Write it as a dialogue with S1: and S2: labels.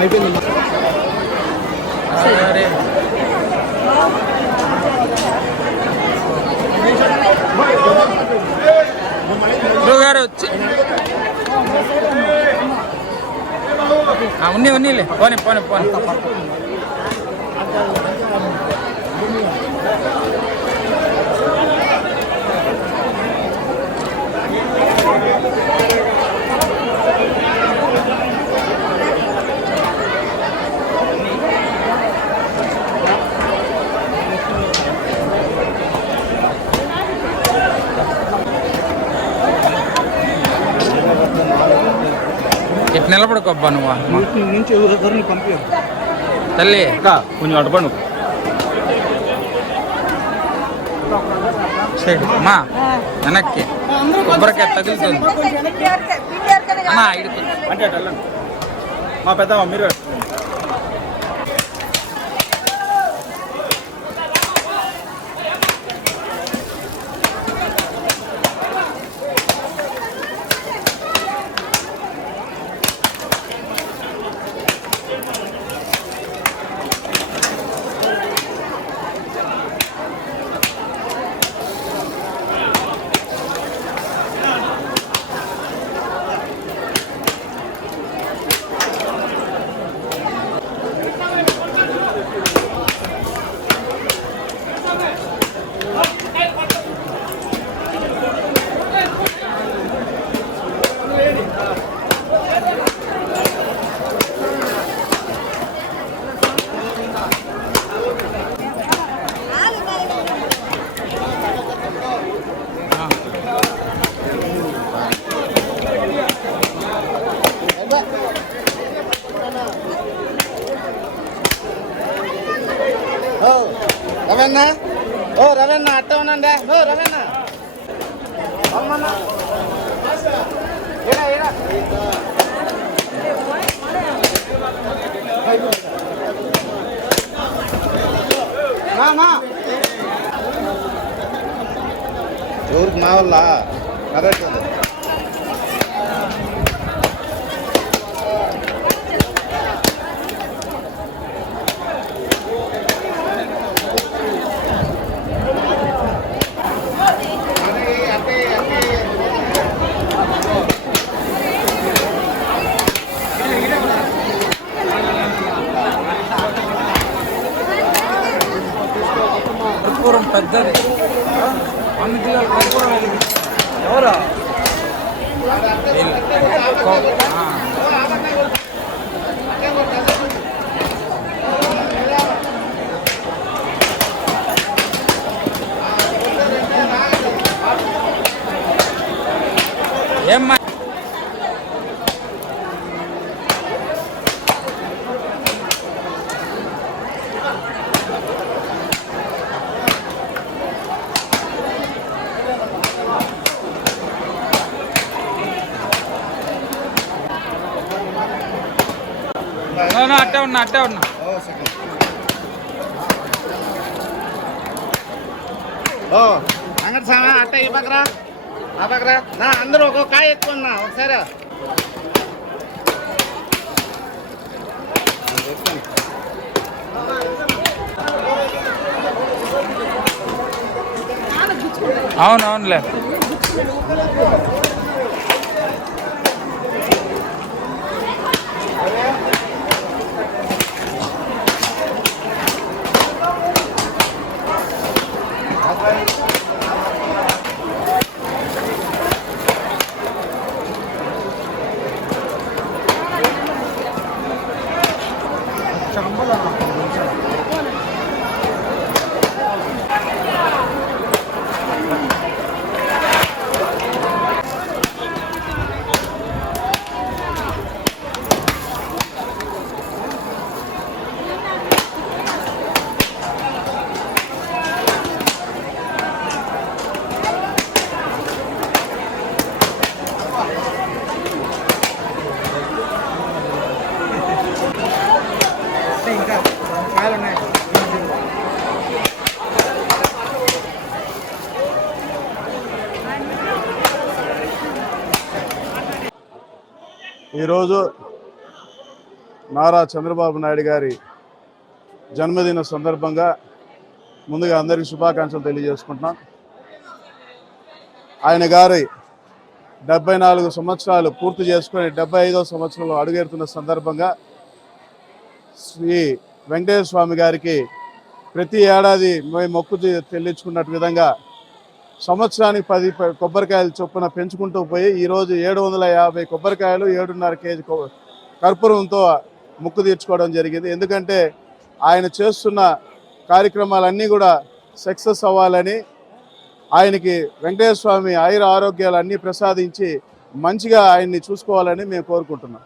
S1: I've been in ఆ, ఉన్ని పోనీ పోనీ పోనీ. నిలబడుకోబ్బా నువ్వు.
S2: నుంచి ఎవరిని పంపించారు
S1: తల్లి.
S2: కొంచెం అడపండు
S1: సైడ్ మా వెనక్కి. కొబ్బరికాయ తగులుతుంది.
S2: అంటే మా పెద్ద మీరు
S3: రవన్న ఓ రవన్న అట్ట ఉనండి ఓ రవన్న అమ్మన్నా ఏడా ఏడా మామా ఎవరికి మా వల్ల కరెక్ట్
S1: పెద్దది. వంద కిలోల కర్పూరం ఎవరు? అట్టే ఉన్నా అట్టే ఉన్నా.
S3: ఓ అంగడి సామా అట్ట ఈ పక్కరా? ఆ పక్కరా? నా అందరూ ఒక్కొక్క కాయ ఎత్తుకున్నా ఒకసారి.
S1: అవును
S4: ఈరోజు నారా చంద్రబాబు నాయుడు గారి జన్మదిన సందర్భంగా ముందుగా అందరికీ శుభాకాంక్షలు తెలియజేసుకుంటున్నాం. ఆయన గారి డెబ్బై నాలుగు సంవత్సరాలు పూర్తి చేసుకొని డెబ్బై ఐదో సంవత్సరంలో అడుగెడుతున్న సందర్భంగా శ్రీ వెంకటేశ్వర స్వామి గారికి ప్రతి ఏడాది మేము మొక్కు తెల్లించుకున్నట్టు చెల్లించుకున్నట్టు విధంగా సంవత్సరానికి పది కొబ్బరికాయలు చొప్పున పెంచుకుంటూ పోయి ఈరోజు ఏడు వందల యాభై కొబ్బరికాయలు ఏడున్నర కేజీ కర్పూరంతో ముక్కు తీర్చుకోవడం జరిగింది. ఎందుకంటే ఆయన చేస్తున్న కార్యక్రమాలన్నీ కూడా సక్సెస్ అవ్వాలని ఆయనకి వెంకటేశ్వర స్వామి ఆయుర ఆరోగ్యాలు అన్నీ ప్రసాదించి మంచిగా ఆయన్ని చూసుకోవాలని మేము కోరుకుంటున్నాం.